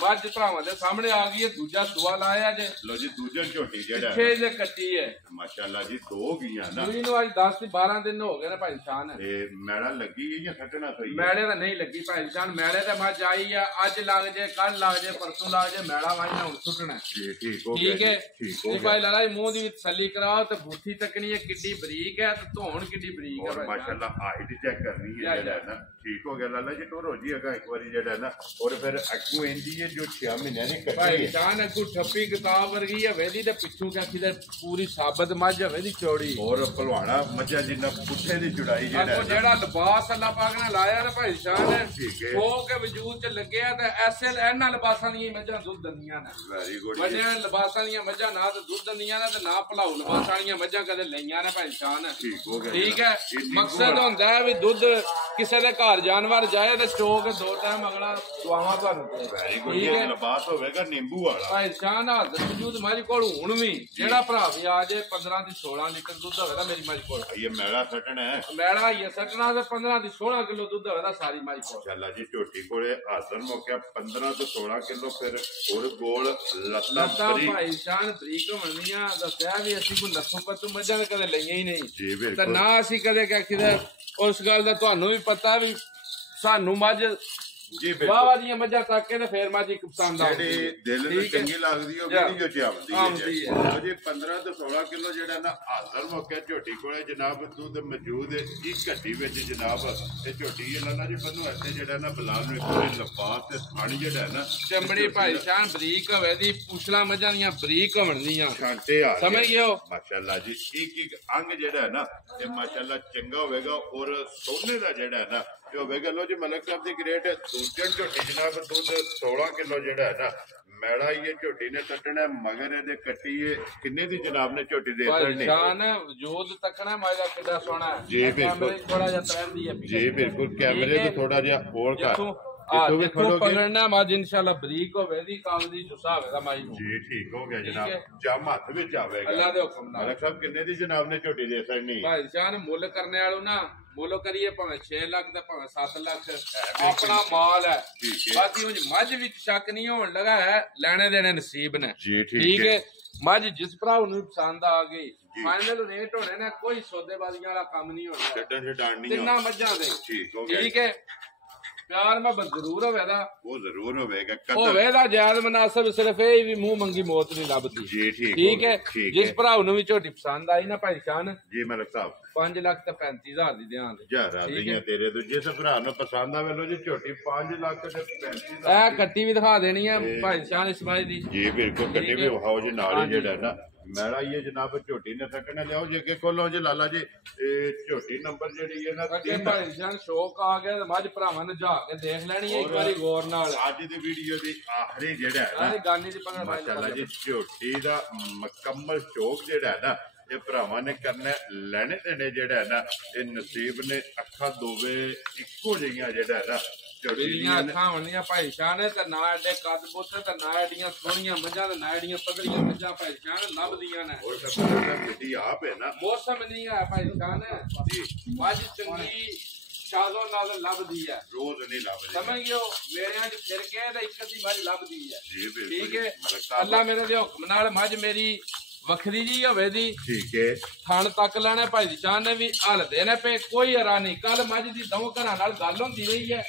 ਮੱਝ ਭਰਾਵਾਂ ਦੇ ਸਾਹਮਣੇ ਆ ਗਈ ਹੈ, ਦੂਜਾ ਸੂਆ ਲਾਇਆ ਜੇ। ਲੋ ਜੀ ਦੂਜਾ ਝੋਟੀ ਜਿਹੜਾ ਪਿੱਛੇ ਜੇ ਕੱਟੀ ਹੈ ਮਾਸ਼ਾਅੱਲਾ ਜੀ, 2 ਗਈਆਂ ਨਾ। ਦੂਜੀ ਨੂੰ ਅੱਜ 10-12 ਦਿਨ ਹੋ ਗਏ ਨੇ ਭਾਈ ਸ਼ਾਨ। ਇਹ ਮੈੜਾ ਲੱਗੀ ਹੈ ਜਾਂ ਸੱਟਣਾ ਸਹੀ? ਮੈੜੇ ਤਾਂ ਨਹੀਂ ਲੱਗੀ ਭਾਈ ਸ਼ਾਨ, ਮੈੜੇ ਤਾਂ ਮੱਝ ਆਈ ਆ, ਅੱਜ ਲੱਗ ਜੇ, ਕੱਲ ਲੱਗ ਜੇ, ਪਰਸੋਂ ਲੱਗ ਜੇ, ਮੈੜਾ ਮੱਝ ਨਾ ਹੁਣ ਸੁੱਟਣਾ। ਠੀਕ ਹੋ ਗਿਆ, ਠੀਕ ਹੈ। ਠੀਕ ਹੋ ਗਿਆ। ਭਾਈ ਲਾਲਾ ਜੀ ਮੂੰਹ ਦੀ ਵੀ ਤਸੱਲੀ ਕਰਾਓ ਤੇ ਬੂਥੀ ਤੱਕਣੀ ਹੈ ਕਿੱਡੀ ਬਰੀਕ ਹੈ ਤੇ ਧੋਣ ਕਿੱਡੀ ਬਰੀਕ ਹੈ। ਮਾਸ਼ਾਅੱਲਾ ਹਾਈਟ ਚੈੱਕ ਕਰਨੀ ਹੈ ਜਿਹੜਾ ਨਾ। ਠੀਕ ਹੋ ਗਿਆ ਲਾਲਾ ਜੀ, ਟੋਰ ਹੋ ਜੀ ਅਗਾ ਇੱਕ ਵਾਰੀ ਜਿਹੜਾ ਨਾ। ਔਰ ਫਿਰ ਅੱਗੂ ਇੰਦੀ ਹੈ ਜੋ 6 ਮਹੀਨਿਆਂ ਦੀ ਕੱਟੀ ਭਾਈ ਸ਼ਾਨ ਅੱਗੂ ਠੱਪੀ ਕਿਤਾਬ ਵਰਗੀ ਹੈ ਵੇਦੀ ਤੇ ਪਿੱਛੂ ਕਾਖੀ ਦਾ ਪੂਰੀ ਸਾਬਤ ਮੱਝ ਹੋਵੇ ਦੀ ਚੌੜੀ। ਔਰ ਭਲਵਾਨਾ ਮੱਝਾ ਜਿੰਨਾ ਪੁੱਠੇ ਦੀ ਚੁੜਾਈ ਜਿਹੜਾ ਲਿਬਾਸ ਅੱਲਾ ਪਾਕ ਨੇ ਲਾਇਆ ਨਾ ਭਾਈ ਸ਼ਾਨ ਠੀਕ ਹੈ ਹੋ ਕੇ ਵਜੂਦ ਚ ਲੱਗਿਆ ਤੇ ਐਸੇ ਇਹਨਾਂ ਲਿਬਾਸਾਂ ਦੀਆਂ ਮੱਝਾਂ ਦੁੱਧ ਦਿੰਦੀਆਂ ਨੇ। Very good. ਵੱਡਿਆਂ ਲਿਬਾਸਾਂ ਦੀਆਂ ਮੱਝਾਂ ਨਾ ਤੇ ਦੁੱਧ ਦਿੰਦੀਆਂ ਨੇ ਤੇ ਨਾ ਭਲਾਉ ਲਿਬਾਸਾਂ ਵਾਲੀਆਂ ਮੱਝਾਂ ਕਦੇ ਲਈਆਂ ਨੇ ਭਾਈ ਸ਼ਾਨ। ਠੀਕ ਹੋ ਗਿਆ। ਠੀਕ ਹੈ। ਮਕਸਦ ਹੁੰਦਾ ਹੈ ਵੀ ਦੁੱਧ ਕਿਸੇ ਦੇ ਘਰ ਜਾਨਵਰ ਜਾਏ ਤੇ ਚੋ ਕੇ 2 ਟਾਈਮ ਅਗਲਾ ਦੁਆਵਾਂ ਤੁਹਾਨੂੰ ਦੇ। Very good. ਇਹ ਲਿਬਾਸ ਹੋਵੇਗਾ ਨਿੰਬੂ ਵਾਲਾ। ਭਾਈ ਸ਼ਾਨ ਹਾਜ਼ਰ ਵਜੂਦ ਮੱਝ ਕੋਲ ਹੁਣ ਵੀ ਜਿਹੜਾ ਭਰਾ ਵੀ ਆ ਜੇ 15 ਦੀ 16 ਲੀਟਰ ਦੁੱਧ ਹੋਵੇਗਾ ਮੇਰੀ ਮੱਝ ਕੋਲ। ਇਹ ਮੈਲਾ ਸੱਟਣਾ ਹੈ। ਮੈੜਾ ਹੀ ਸੱਟਣਾ ਤੇ 15 ਦੀ 16 ਕਿਲੋ ਦੁੱਧ ਹੋਵੇਗਾ ਸਾਰੀ ਮੱਝ ਕੋਲ। ਚੱਲਾ ਜੀ ਝੋਟੀ ਕੋਲੇ ਹਾਜ਼ਰ ਮੌਕਿਆ 15 ਤੋਂ 16 ਕਿਲੋ। ਫਿਰ ਹੋਰ ਗੋਲ ਲੱਤਾਂ ਭਾਈ ਸ਼ਾਨ ਬਰੀਕ ਹੋਣੀਆਂ। ਦੱਸਿਆ ਵੀ ਅਸੀਂ ਕੋਈ ਲੱਥੂ ਪੱਤੂ ਮੱਝਾਂ ਕਦੇ ਲਈਆਂ ਹੀ ਨਹੀਂ ਜੀ ਤੇ ਬਿਲਕੁਲ। ਨਾ ਅਸੀਂ ਕਦੇ ਕਿਹਾ ਉਸ ਗੱਲ ਦਾ ਤੁਹਾਨੂੰ ਵੀ ਪਤਾ ਵੀ ਸਾਨੂੰ ਮੱਝ ਜੀ ਵਾਵਾ ਦੀਆਂ ਮੱਝਾਂ ਤੱਕ ਕੇ ਤੇ ਫੇਰ ਮੱਝ ਇੱਕ ਪਸੰਦ ਆਉਂਦੀ ਜਿਹੜੀ ਦਿਲ ਨੂੰ ਚੰਗੀ ਲੱਗਦੀ ਉਹ ਵੀਡੀਓ ਚ ਆਉਂਦੀ ਹੈ ਜੀ। 15 ਤੋਂ 16 ਕਿਲੋ ਜਿਹੜਾ ਨਾ ਹਾਜ਼ਰ ਮੌਕੇ ਝੋਟੀ ਕੋਲੇ ਜਨਾਬ ਦੁੱਧ ਮੌਜੂਦ ਹੈ। ਇੱਕ ਘੱਟੀ ਵਿੱਚ ਜਨਾਬ ਇਹ ਝੋਟੀ ਇਹਨਾਂ ਨਾਲ ਜੀ ਬੰਨੂ ਇੱਥੇ ਜਿਹੜਾ ਨਾ ਬਲਾਲ ਨੂੰ ਇੱਕ ਵਾਰੀ ਲਪਾਸ ਤੇ ਥਾਣੀ ਜਿਹੜਾ ਨਾ ਚਮੜੀ ਭਾਈ ਸ਼ਾਨ ਬਰੀਕ ਹੋਵੇ ਦੀ ਪੁਛਲਾ ਮੱਝਾਂ ਦੀਆਂ ਬਰੀਕ ਹੋਣਗੀਆਂ। ਛਾਂਟੇ ਆ ਸਮਝ ਗਿਓ ਮਾਸ਼ਾਅੱਲਾ ਜੀ। ਇੱਕ ਅੰਗ ਜਿਹੜਾ ਹੈ ਨਾ ਇਹ ਮਾਸ਼ਾਅੱਲਾ ਚੰਗਾ ਹੋਵੇਗਾ। ਔਰ ਸੋਨੇ ਦਾ ਜਿਹੜਾ ਹੈ ਨਾ ਇਹ ਹੋਵੇਗਾ। ਲੋ ਜੀ ਮਲਕ ਸਾਹਿਬ ਦੀ ਗ੍ਰੇਟ ਦੂਜਣ ਝੋਟੀ ਜਨਾਬ ਦੁੱਧ 16 ਕਿਲੋ ਜਿਹੜਾ ਹੈ ਨਾ ਮੈੜਾ ਇਹ ਝੋਟੀ ਨੇ ਕੱਟਣਾ ਮਗਰ ਇਹਦੇ ਕੱਟੀ ਕਿੰਨੇ ਦੀ ਜਨਾਬ ਨੇ ਝੋਟੀ ਦੇ ਦਿੱਤੀ ਸ਼ਾਨ ਵਜੂਦ ਤੱਕਣਾ ਮੱਝ ਦਾ ਕਿੱਡਾ ਸੋਹਣਾ ਹੈ। ਜੀ ਬਿਲਕੁਲ। ਥੋੜਾ ਜਿਹਾ ਤਰੰਦੀ ਹੈ ਜੀ ਬਿਲਕੁਲ। ਕੈਮਰੇ ਤੋਂ ਥੋੜਾ ਜਿਹਾ ਹੋਰ ਕਰ ਜਿੱਥੋਂ ਪਕੜਨਾ ਮੱਝ ਇਨਸ਼ਾਅੱਲਾ ਬਰੀਕ ਹੋਵੇ ਦੀ ਕੰਮ ਦੀ ਜੁਸਾ ਹੋਵੇਗਾ ਮੱਝ ਨੂੰ। ਜੀ ਠੀਕ ਹੋ ਗਿਆ ਜਨਾਬ। ਜਮ ਹੱਥ ਵਿੱਚ ਆਵੇਗਾ ਅੱਲਾ ਦੇ ਹੁਕਮ ਨਾਲ। ਮਲਕ ਸਾਹਿਬ ਕਿੰਨੇ ਦੀ ਜਨਾਬ ਨੇ ਝੋਟੀ ਦੇ ਸਕਣੀ? ਭਾਈ ਸ਼ਾਨ ਮੁੱਲ ਕਰਨੇ ਵਾਲੂ ਨਾ ਮੁੱਲ ਕਰੀਏ ਭਾਵੇਂ 6 ਲੱਖ ਤੇ ਭਾਵੇਂ 7 ਲੱਖ ਆਪਣਾ ਮਾਲ ਹੈ। ਬਾਕੀ ਉਹ ਮੱਝ ਵਿੱਚ ਸ਼ੱਕ ਨਹੀਂ ਹੋਣ ਲਗਾ ਹੈ ਲੈਣੇ ਦੇਣੇ ਨਸੀਬ ਨੇ। ਜੀ ਠੀਕ ਹੈ। ਮੱਝ ਜਿਸ ਭਰਾ ਨੂੰ ਪਸੰਦ ਆ ਗਈ ਫਾਈਨਲ ਰੇਟ ਹੋਣੇ ਨੇ। ਕੋਈ ਸੌਦੇਬਾਜ਼ੀਆਂ ਵਾਲਾ ਕੰਮ ਨਹੀਂ ਹੋਣਾ। ਛੱਡਣ ਛਡਾਣ ਨਹੀਂ ਤਿੰਨਾਂ ਮੱਝਾਂ ਦੇ ਠੀਕ ਹੋ ਗਿਆ। ਠੀਕ ਹੈ। ਪਿਆਰ ਮੈਂ ਜ਼ਰੂਰ ਹੋਵੇਗਾ ਉਹ ਜ਼ਰੂਰ ਹੋਵੇਗਾ। ਹੋਵੇਗਾ ਜਾਇਜ਼ ਮਨਾਸਬ। ਸਿਰਫ ਇਹ ਵੀ ਮੂੰਹ ਮੰਗੀ ਮੌਤ ਨਹੀਂ ਲੱਭਦੀ। ਜੀ ਠੀਕ ਹੈ। ਜਿਸ ਭਰਾ ਨੂੰ ਵੀ ਝੋਟੀ ਪਸੰਦ ਆਈ ਨਾ ਭਾਈ ਸ਼ਾਨ ਜੀ ਮਲਕ ਸਾਹਿਬ 5 ਲੱਖ ਤੇ 35,000 ਦੀ ਦਿਆਂਗੇ। ਦੀਆਂ ਤੇਰੇ ਦੂਜੇ ਭਰਾ ਨੂੰ ਪਸੰਦ ਆਵੇ ਲੋ ਜੀ ਝੋਟੀ 5 ਲੱਖ ਤੇ 35,000। ਇਹ ਕੱਟੀ ਵੀ ਦਿਖਾ ਦੇਣੀ ਆ ਭਾਈ ਸ਼ਾਨ ਇਸ ਬਾਈ ਦੀ। ਜੀ ਬਿਲਕੁਲ। ਕੱਟੀ ਵੀ ਵਿਖਾਓ ਜੀ ਨਾਲ ਹੀ ਜਿਹੜਾ ਨਾ ਮੈਲਾ ਇਹ ਜਨਾਬ ਝੋਟੀ ਨੇ ਸਕਣੇ ਲਿਆਓ ਜੀ ਅੱਗੇ ਕੋਲੋਂ ਜੀ ਲਾਲਾ ਜੀ। ਇਹ ਝੋਟੀ ਨੰਬਰ ਜਿਹੜੀ ਹੈ ਨਾ ਭਾਈ ਸ਼ਾਨ ਸ਼ੌਕ ਆ ਗਿਆ ਤੇ ਮੱਝ ਭਰਾਵਾਂ ਨੂੰ ਜਾ ਕੇ ਦੇਖ ਲੈਣੀ ਹੈ ਇੱਕ ਵਾਰੀ ਗੌਰ ਨਾਲ। ਅੱਜ ਦੀ ਵੀਡੀਓ ਦੀ ਆਖਰੀ ਜਿਹੜਾ ਹੈ ਨਾ ਗਾਨੀ ਦੀ ਪਕੜ ਮਾਸ਼ਾਅੱਲਾ ਜੀ ਝੋਟੀ ਦਾ ਮੁਕੰਮਲ ਸ਼ੌਕ ਜਿਹੜਾ ਹੈ ਨਾ ਇਹ ਭਰਾਵਾਂ ਨੇ ਕਰਨਾ ਲੈਣੇ ਦੇਣੇ ਜਿਹੜਾ ਹੈ ਨਾ ਇਹ ਨਸੀਬ ਨੇ। ਅੱਖਾਂ ਦੋਵੇਂ ਇੱਕੋ ਜਿਹੀਆਂ ਜਿਹੜਾ ਹੈ ਨਾ ਬਿਲੀਆਂ ਅੱਖਾਂ ਹੋਣੀਆਂ ਭਾਈ ਸ਼ਾਨ ਤੇ ਨਾ ਐਡੇ ਕੱਦ ਬੁੱਤ ਤੇ ਨਾ ਐਡੀਆਂ ਸੋਹਣੀਆਂ ਮੱਝਾਂ ਤੇ ਨਾ ਐਡੀਆਂ ਪਤਲੀਆਂ ਮੱਝਾਂ ਭਾਈ ਸ਼ਾਨ ਲੱਭਦੀਆਂ ਨੇ। ਹੋਰ ਸਭ ਆਪ ਹੈ ਨਾ ਮੌਸਮ ਨਹੀਂ ਹੈ ਭਾਈ ਸ਼ਾਨ ਮੱਝ ਚੰਗੀ ਸ਼ਾਦੋ ਨਾਲ ਲੱਭਦੀ ਹੈ। ਰੋਜ਼ ਨਹੀਂ ਲੱਭਦੀ। ਸਮਝ ਗਿਓ ਮੇਰਿਆਂ 'ਚ ਫਿਰ ਕੇ ਤੇ ਇੱਕ ਅੱਧੀ ਮੱਝ ਲੱਭਦੀ ਹੈ। ਜੀ ਬਿਲਕੁਲ। ਠੀਕ ਹੈ। ਅੱਲਾ ਮੇਰੇ ਦੇ ਹੁਕਮ ਨਾਲ ਮੱਝ ਮੇਰੀ ਵੱਖਰੀ ਜੀ ਹੋਵੇ ਦੀ। ਠੀਕ ਹੈ। ਥਣ ਤੱਕ ਲੈਣਾ ਭਾਈ ਸ਼ਾਨ ਨੇ ਵੀ ਹਲਦੇ ਨੇ ਪਏ ਕੋਈ ਹਰਾ ਨਹੀਂ। ਕੱਲ ਮੱਝ ਦੀ 2 ਘਰਾਂ ਨਾਲ ਗੱਲ ਹੁੰਦੀ ਰਹੀ ਹੈ।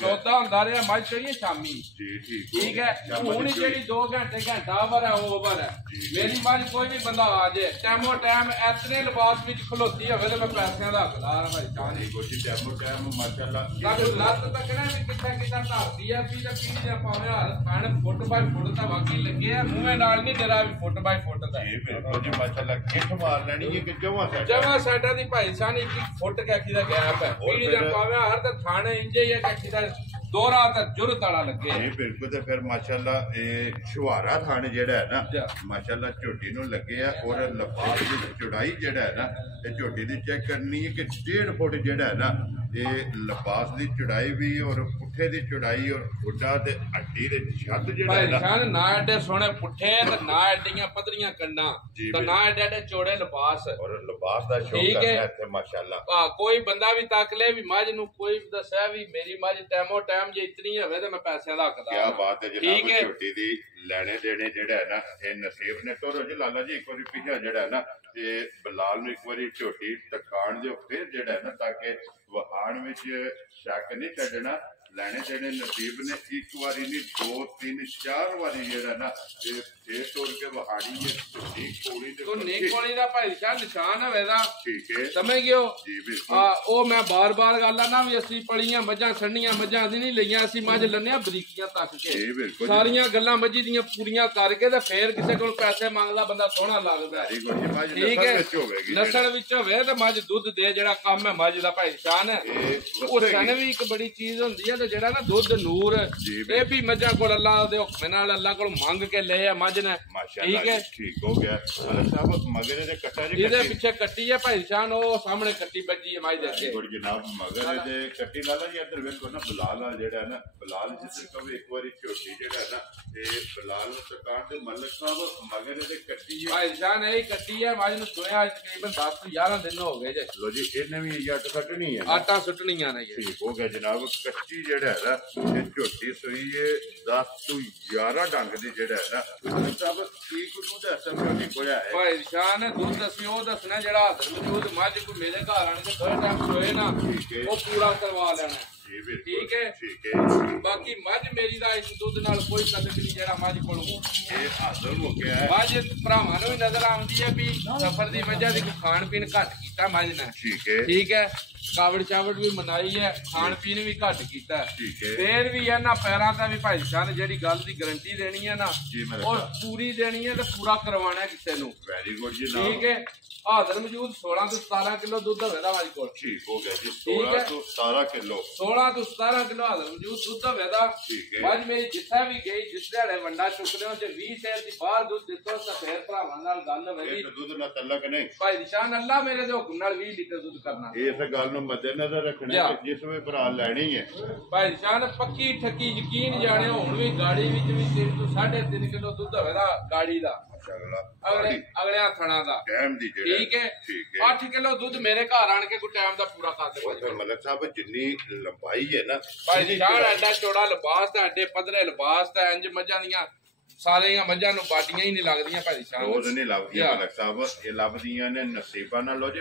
ਸੌਦਾ ਹੁੰਦਾ ਰਿਹਾ ਮੱਝ ਚੋਈਏ ਸ਼ਾਮੀ। ਠੀਕ ਹੈ। ਹੁਣ ਜਿਹੜੀ 2 ਘੰਟੇ ਘੰਟਾ ਵਰ ਹੈ ਉਹ ਵਰ ਹੈ। ਮੇਰੀ ਮੱਝ ਕੋਈ ਵੀ ਬੰਦਾ ਆ ਜਾਏ ਟਾਈਮੋ ਟਾਈਮ ਇਤਨੇ ਲਿਬਾਸ ਵਿੱਚ ਖਲੋਤੀ ਹੋਵੇ ਤੇ ਮੈਂ ਪੈਸਿਆਂ ਦਾ ਹੱਕਦਾਰ ਭਾਈ ਸ਼ਾਨ ਦੀ। ਕੋਈ ਟਾਈਮੋ ਟਾਈਮ ਮਾਸ਼ਾਅੱਲਾ ਲੱਤ ਤੱਕਣਾ ਵੀ ਕਿੱਥੇ ਕਿੱਥੇ ਧਰਤੀ ਆ ਵੀ ਤੇ ਪੀੜੀ ਦੇ ਪਾਵੇਂ ਹਰ ਫੁੱਟ ਬਾਈ ਫੁੱਟ ਤਾਂ ਵਾਕਈ ਲੱਗੇ ਆ। ਮੂੰਹੇ ਨਾਲ ਨਹੀਂ ਡਰਾ ਵੀ ਫੁੱਟ ਬਾਈ ਫੁੱਟ ਦਾ। ਬਿਲਕੁਲ ਜੀ ਮਾਸ਼ਾਅੱਲਾ ਕਿੱਥ ਮਾਰ ਲੈਣੀ ਹੈ ਕਿ ਜਮਾ ਸਾਡਾ ਦੀ ਭਾਈ ਸਾਨੀ 1 ਫੁੱਟ ਕਾਖੀ ਦਾ ਗੈਪ ਹੈ। ਪੀੜੀ ਦਾ ਪਾਵੇਂ ਹਰ ਤਾਂ ਥਾਣੇ ਇੰਜੇ ਜਾਂ ਕਾਖੀ ਦਾ ਦੋਰਾ ਤੇ ਜੁਰਤ ਵਾਲਾ ਲੱਗੇ। ਇਹ ਬਿਲਕੁਲ ਤੇ ਫਿਰ ਮਾਸ਼ਾਅੱਲਾ ਇਹ ਸ਼ੁਹਾਰਾ ਥਾਣ ਜਿਹੜਾ ਹੈ ਨਾ ਮਾਸ਼ਾਅੱਲਾ ਝੋਟੀ ਨੂੰ ਲੱਗੇ ਆ। ਔਰ ਲਫਾਫ ਦੀ ਚੌੜਾਈ ਜਿਹੜਾ ਹੈ ਨਾ ਇਹ ਝੋਟੀ ਦੀ ਚੈੱਕ ਕਰਨੀ ਹੈ ਕਿ 1.5 ਫੁੱਟ ਜਿਹੜਾ ਹੈ ਨਾ ਇਹ ਲਿਬਾਸ ਦੀ ਚੜਾਈ ਵੀ ਔਰ ਪੁੱਠੇ ਦੀ ਚੜਾਈ ਔਰ ਗੋਡਾ ਤੇ ਹੱਡੀ ਦੇ ਛੱਤ ਜਿਹੜਾ ਭਾਈ ਨਾ ਨਿਸ਼ਾਨ ਨਾ ਐਡੇ ਸੋਹਣੇ ਪੁੱਠੇ ਤੇ ਨਾ ਐਡੀਆਂ ਪਤਲੀਆਂ ਕੰਨਾਂ ਤੇ ਨਾ ਐਡੇ ਚੌੜੇ ਲਿਬਾਸ ਔਰ ਲਿਬਾਸ ਦਾ ਸ਼ੌਕ ਠੀਕ ਕਰਦਾ ਹੈ। ਇੱਥੇ ਮਾਸ਼ਾਅੱਲਾ। ਕੋਈ ਬੰਦਾ ਵੀ ਤੱਕ ਲੈ ਵੀ ਮੱਝ ਨੂੰ ਕੋਈ ਦੱਸਿਆ ਵੀ ਮੇਰੀ ਮੱਝ ਟਾਈਮੋ ਟਾਈਮ ਜੇ ਇਤਨੀ ਹੋਵੇ ਤੇ ਮੈਂ ਪੈਸਿਆਂ ਦਾ ਹੱਕਦਾਰ ਕਿਆ ਹਾਂ। ਬਾਤ ਹੈ ਠੀਕ ਜਨਾਬ, ਹੈ। ਝੋਟੀ ਦੀ ਲੈਣੇ ਦੇਣੇ ਜਿਹੜਾ ਹੈ ਨਾ ਇਹ ਨਸੀਬ ਨੇ ਤੋਰੋ ਜੀ ਲਾਲਾ ਜੀ। ਇੱਕ ਵਾਰੀ ਪਿਛਾ ਜਿਹੜਾ ਹੈ ਨਾ ਇਹ ਬਲਾਲ ਨੂੰ ਇੱਕ ਵਾਰੀ ਝੋਟੀ ਟਕਾਣ ਦਿਓ ਫਿਰ ਜਿਹੜਾ ਹੈ ਨਾ ਤਾਂ ਕਿ ਵਹਾਣ ਵਿੱਚ ਸ਼ੱਕ ਨਹੀਂ ਛੱਡਣਾ। ਲੈਣੇ ਦੇਣੇ ਨਸੀਬ ਨੇ ਇੱਕ ਵਾਰੀ ਨਹੀਂ 2 3 4 ਵਾਰੀ ਜਿਹੜਾ ਨਾ ਇਹ ਫੇਰ ਤੋੜ ਕੇ ਵਹਾਣੀ ਹੈ ਝੋਟੀ ਕੋਲੀ ਤੇ ਤੋ ਨੀ ਕੋਲੀ ਦਾ ਭਾਈ ਸਾਹਿਬ ਨਿਸ਼ਾਨ ਹੋਵੇ ਦਾ ਠੀਕ ਹੈ ਸਮਝ ਗਿਓ। ਜੀ ਬਿਲਕੁਲ। ਉਹ ਮੈਂ ਬਾਰ-ਬਾਰ ਗੱਲ ਆ ਨਾ ਵੀ ਅਸੀਂ ਪਲੀਆਂ ਮੱਝਾਂ ਸੰਨੀਆਂ ਮੱਝਾਂ ਅਸੀਂ ਨਹੀਂ ਲਈਆਂ, ਅਸੀਂ ਮੱਝ ਲੰਨਿਆ ਬਰੀਕੀਆਂ ਤੱਕ ਕੇ ਜੀ ਬਿਲਕੁਲ। ਸਾਰੀਆਂ ਗੱਲਾਂ ਮੱਝੀ ਦੀਆਂ ਪੂਰੀਆਂ ਕਰਕੇ ਤੇ ਫੇਰ ਕਿਸੇ ਕੋਲ ਪੈਸੇ ਮੰਗਦਾ ਬੰਦਾ ਸੋਹਣਾ ਲੱਗਦਾ। ਠੀਕ ਹੈ ਜੀ। ਮੱਝ ਠੀਕ ਨਸਲ ਹੈ, ਵਿੱਚ ਹੋਵੇਗੀ ਨਸਲ ਵਿੱਚ ਹੋਵੇ ਤੇ ਮੱਝ ਦੁੱਧ ਦੇ ਜਿਹੜਾ ਕੰਮ ਹੈ ਮੱਝ ਦਾ ਭਾਈ ਸ਼ਾਨ ਹੈ। ਉਹ ਸਨ ਵੀ ਇੱਕ ਬੜੀ ਚੀਜ਼ ਹੁੰਦੀ ਹੈ ਤੇ ਜਿਹੜਾ ਨਾ ਦੁੱਧ ਨੂਰ ਇਹ ਵੀ ਮੱਝਾਂ ਕੋਲ ਅੱਲਾਹ ਦੇ ਹੁਕਮ ਨਾਲ ਅੱਲਾਹ ਕੋਲ ਮੰਗ ਕੇ ਲਏ ਆ ਮੱਝ ਨੇ। ਠੀਕ ਹੈ, ਠੀਕ ਹੋ ਗਿਆ। ਮਲਕ ਸਾਹਿਬ ਮਗਰੇ ਦੇ ਕੱਟਾ ਜੀ ਇਹਦੇ ਪਿੱਛੇ ਕੱਟੀ ਹੈ ਭਾਈ ਸ਼ਾਨ, ਉਹ ਸਾਹਮਣੇ ਕੱਟੀ ਵੱਜੀ ਹੈ ਮੱਝ ਦੇ ਅੱਗੇ। ਗੁਰ ਜਨਾਬ ਮਗਰ ਦੇ ਕੱਟੀ ਲਾਲਾ ਜੀ ਇੱਧਰ ਵੇਖੋ ਨਾ ਬਲਾਲ ਆ ਜਿਹੜਾ ਹੈ ਨਾ ਬਲਾਲ ਜਿੱਥੇ ਕਵੇ ਇੱਕ ਵਾਰੀ ਝੋਟੀ ਜਿਹੜਾ ਹੈ ਨਾ ਤੇ ਬਲਾਲ ਨੂੰ ਸਰਕਾਰ ਦੇ ਮਲਕ ਸਾਹਿਬ ਮਗਰ ਦੇ ਕੱਟੀ ਹੈ ਭਾਈ ਸ਼ਾਨ ਇਹ ਕੱਟੀ ਹੈ ਮੱਝ ਨੂੰ ਸੋਇਆ ਅੱਜ ਤਕਰੀਬਨ 10 ਤੋਂ 11 ਦਿਨ ਹੋ ਗਏ ਜੇ। ਲੋ ਜੀ ਇਹਨੇ ਵੀ ਜੱਟ ਕੱਟਣੀ ਹੈ ਆਟਾ ਸੁੱਟਣੀਆਂ ਨੇ ਜੀ। ਠੀਕ ਹੋ ਗਿਆ ਜਨਾਬ। ਕੱਚੀ ਜਿਹੜਾ ਹੈ ਨਾ ਇਹ ਝੋਟੀ ਸੋਈ ਹੈ 10 ਤੋਂ 11 ਡੰਗ ਦੀ ਜਿਹੜਾ ਹੈ ਨਾ ਮਲਕ ਸਾਹਿਬ ਕੀ ਕੁਝ ਦਾ ਅਸਰ ਝੋਟੀ ਕੋਇਆ ਹੈ ਭਾਈ ਸ਼ਾਨ ਦੁੱਧ ਅਸੀਂ ਉਹ ਦੱਸਣਾ ਜਿਹੜਾ ਹਾਜ਼ਰ ਮੌਜੂਦ ਮੱਝ ਕੋਈ ਮੇਰੇ ਘਰ ਆਣ ਕੇ ਥੋੜੇ ਟਾਈਮ ਸੋਏ ਨਾ ਉਹ ਪੂਰਾ ਕਰਵਾ ਲੈਣਾ। ਠੀਕ ਹੈ, ਠੀਕ ਹੈ। ਬਾਕੀ ਮੱਝ ਮੇਰੀ ਦਾ ਇਸ ਦੁੱਧ ਨਾਲ ਕੋਈ ਤਲਕ ਨਹੀਂ ਜਿਹੜਾ ਮੱਝ ਕੋਲੋਂ ਇਹ ਹਾਜ਼ਰ ਹੋ ਗਿਆ ਹੈ। ਮੱਝ ਭਰਾਵਾਂ ਨੂੰ ਵੀ ਨਜ਼ਰ ਆਉਂਦੀ ਹੈ ਵੀ ਸਫਰ ਦੀ ਵਜ੍ਹਾ ਦੀ ਖਾਣ ਪੀਣ ਘੱਟ ਕੀਤਾ ਮੱਝ ਨੇ। ਠੀਕ ਹੈ, ਠੀਕ ਹੈ, ਕਾਵੜ ਚਾਵੜ ਵੀ ਮਨਾਈ ਹੈ, ਖਾਣ ਪੀਣ ਵੀ ਘੱਟ ਕੀਤਾ ਠੀਕ ਹੈ। ਫੇਰ ਵੀ ਇਹਨਾਂ ਪੈਰਾਂ ਦਾ ਵੀ ਭਾਈ ਸਾਹਿਬ ਜਿਹੜੀ ਗੱਲ ਦੀ ਗਰੰਟੀ ਦੇਣੀ ਹੈ ਨਾ ਜੀ ਮੇਰੇ ਔਰ ਪੂਰੀ ਦੇਣੀ ਹੈ ਤੇ ਪੂਰਾ ਕਰਵਾਉਣਾ ਕਿਸੇ ਨੂੰ। ਵੈਰੀ ਗੁੱਡ ਜੀ ਨਾਮ। ਠੀਕ ਹੈ, ਹਾਜ਼ਰ ਮੌਜੂਦ 16 ਤੋਂ 17 ਕਿਲੋ ਦੁੱਧ ਹੋਵੇਗਾ ਮੱਝ ਕੋਲ। ਠੀਕ ਹੋ ਗਿਆ ਜੀ। ਠੀਕ 16 ਹੈ। ਤੋਂ 17 ਕਿਲੋ 16 ਤੋਂ 17 ਕਿਲੋ ਹਾਜ਼ਰ ਮੌਜੂਦ ਦੁੱਧ ਹੋਵੇਗਾ। ਠੀਕ ਹੈ। ਮੱਝ ਮੇਰੀ ਜਿੱਥੇ ਵੀ ਗਈ ਜਿਸ ਦਿਹਾੜੇ ਵੰਡਾ ਚੁੱਕਦੇ ਹੋ ਜੇ 20 ਸ਼ੇਰ ਦੀ ਬਾਹਰ ਦੁੱਧ ਦਿੱਤੋ ਤਾਂ ਫੇਰ ਭਰਾਵਾਂ ਨਾਲ ਗੱਲ ਹੋਵੇਗੀ। ਇਹ ਦੁੱਧ ਨਾਲ ਤਲਕ ਨਹੀਂ। ਭਾਈ ਨਿਸ਼ਾਨ ਅੱਲਾ ਮੇਰੇ ਦੇ ਹੁਕਮ ਨਾਲ 20 ਲੀਟਰ ਦੁੱਧ ਕਰਨਾ। ਇਸ ਗੱਲ ਨੂੰ ਮੱਦੇਨਜ਼ਰ ਰੱਖਣਾ ਕਿ ਜਿਸ ਵੇ ਭਰਾ ਲੈਣੀ ਹੈ ਭਾਈ ਨਿਸ਼ਾਨ ਪੱਕੀ ਠੱਕੀ ਯਕੀਨ ਜਾਣਿਓ ਹੁਣ ਵੀ ਗਾੜੀ ਵਿੱਚ ਵੀ 3 ਤੋਂ 3.5 ਕਿਲੋ ਦੁੱਧ ਹੋਵੇਗਾ ਗਾੜੀ ਦਾ ਅਗਲੇ ਥਣਾ ਦਾ ਟਾਈਮ ਦੀ ਜਿਹੜਾ। ਠੀਕ ਹੈ, ਠੀਕ ਹੈ। 8 ਕਿਲੋ ਦੁੱਧ ਮੇਰੇ ਘਰ ਆਣ ਕੇ ਕੋਈ ਟਾਈਮ ਦਾ ਪੂਰਾ ਕਰ ਦੇ ਭਾਈ। ਮਲਕ ਸਾਹਿਬ ਜਿੰਨੀ ਲੰਬਾਈ ਹੈ ਨਾ ਭਾਈ ਨਿਸ਼ਾਨ ਐਡਾ ਚੌੜਾ ਲਿਬਾਸ ਤੇ ਐਡੇ ਪੱਧਰੇ ਲਿਬਾਸ ਤੇ ਇੰਜ ਮੱਝਾਂ ਦੀਆਂ ਸਾਰੀਆਂ ਮੱਝਾਂ ਨੂੰ ਬਾਟੀਆਂ ਹੀ ਨਹੀਂ ਲੱਗਦੀਆਂ ਭਾਈ ਨਿਸ਼ਾਨ। ਰੋਜ਼ ਨਹੀਂ ਲੱਭਦੀਆਂ ਮਲਕ ਸਾਹਿਬ, ਇਹ ਲੱਭਦੀਆਂ ਨੇ ਨਸੀਬਾਂ ਨਾਲ। ਲੋ ਜੀ